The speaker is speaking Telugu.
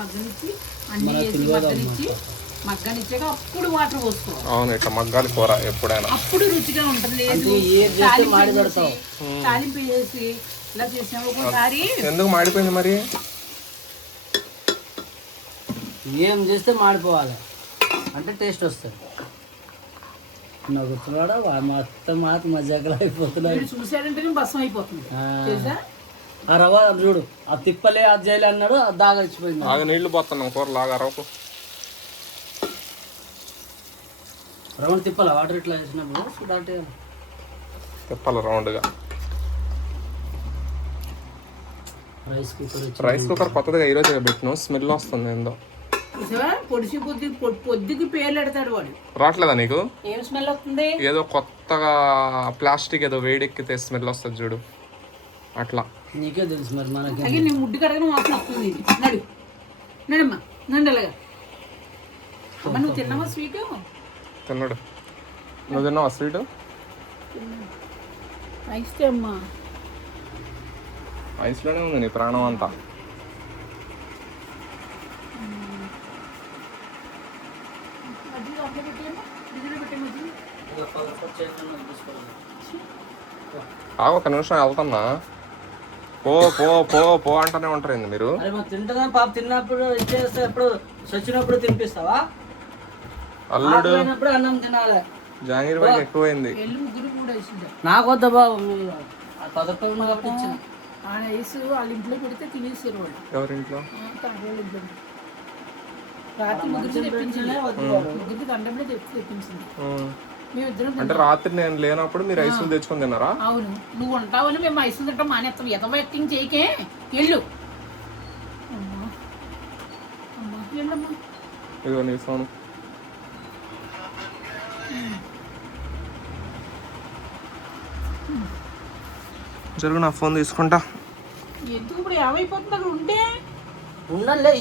మగ్గనిచ్చి అన్ని వేసి మగ్గనిచ్చాక అప్పుడు వాటర్ పోసుకోవాలి. అవును, ఇట్లా మగ్గాలి కూర ఎప్పుడైనా, అప్పుడు రుచిగా ఉంటుంది. లేదు తాలింపు వేసి ఇలా చేసాము ఒకసారి. ఎందుకు మాడిపోయింది మరి? ఏం చేస్తే మాడిపోవాలి అంటే టేస్ట్ వస్తుంది. నవ్వుతున్నాడు మొత్తం మజాకలు అయిపోతున్నాడు. చూసాడంటే బసం అయిపోతుంది. ఆ రవ్వ చూడు, ఆ తిప్పలే అది చేయలే అన్నాడు, దాగా ఇచ్చిపోయింది. బాగా నీళ్లు పోతున్నాం కూర లాగా రవ్వకు. రవ్వను తిప్పాలి, వాటర్ ఇట్లా వేసినప్పుడు తిప్పాలి రౌండ్గా. రైస్ కుక్కర్ కొత్తగా ఈరోజు పెట్టిన స్మెల్ వస్తుంది ఏందో. పొద్దుకి పేర్లు పెడతాడు వాడు. రావట్లేదా నీకు? ఏం స్మెల్ వస్తుంది? ఏదో కొత్తగా ప్లాస్టిక్ ఏదో వేడెక్కితే స్మెల్ వస్తుంది చూడు, అట్లా. నీకే తెలుసు మరి మనకి. అలాగే నీ ముడ్డు కడగ వాసన వస్తుంది. నడు నడమ్మా, నండి అలాగా. అమ్మా నువ్వు తిన్నావా స్వీట్? తిన్నాడు. నువ్వు తిన్నావా స్వీట్? ఐస్తే అమ్మా, ఐస్లోనే ఉంది నీ ప్రాణం అంతా. ఒక నిమిషం వెళ్తున్నా. పో పో పో పో అంటూనే ఉంటారు ఏంది మీరు? తింటుందా పాప? తిన్నప్పుడు ఇచ్చేస్తే ఎప్పుడు వచ్చినప్పుడు తినిపిస్తావా? అల్లుడు అన్నం తినాలి. జాంగీర్ బాయ్ ఎక్కువైంది. నాకు వద్దా బాబు, పదకొండు పంపించిన వాళ్ళ ఇంట్లో పెడితే తినేసారు వాళ్ళు. ఎవరింట్లో? రాత్రి ముగ్గురికి తెప్పించింది, ముగ్గురికి దండంలో తెప్పించింది. అంటే రాత్రి నేను లేనప్పుడు మీరు ఐసులు తెచ్చుకొని తిన్నారా? అవును, నువ్వు ఉంటావని మేము ఐసులు తింటాం మానేస్తాం. ఎంత యాక్టింగ్ చేయకే, వెళ్ళు. ఇదిగో నీ ఫోన్. జరుగు, నా ఫోన్ తీసుకుంటా. ఎందుకు ఇప్పుడు ఏమైపోతుంది అక్కడ ఉంటే? ఉండాలి.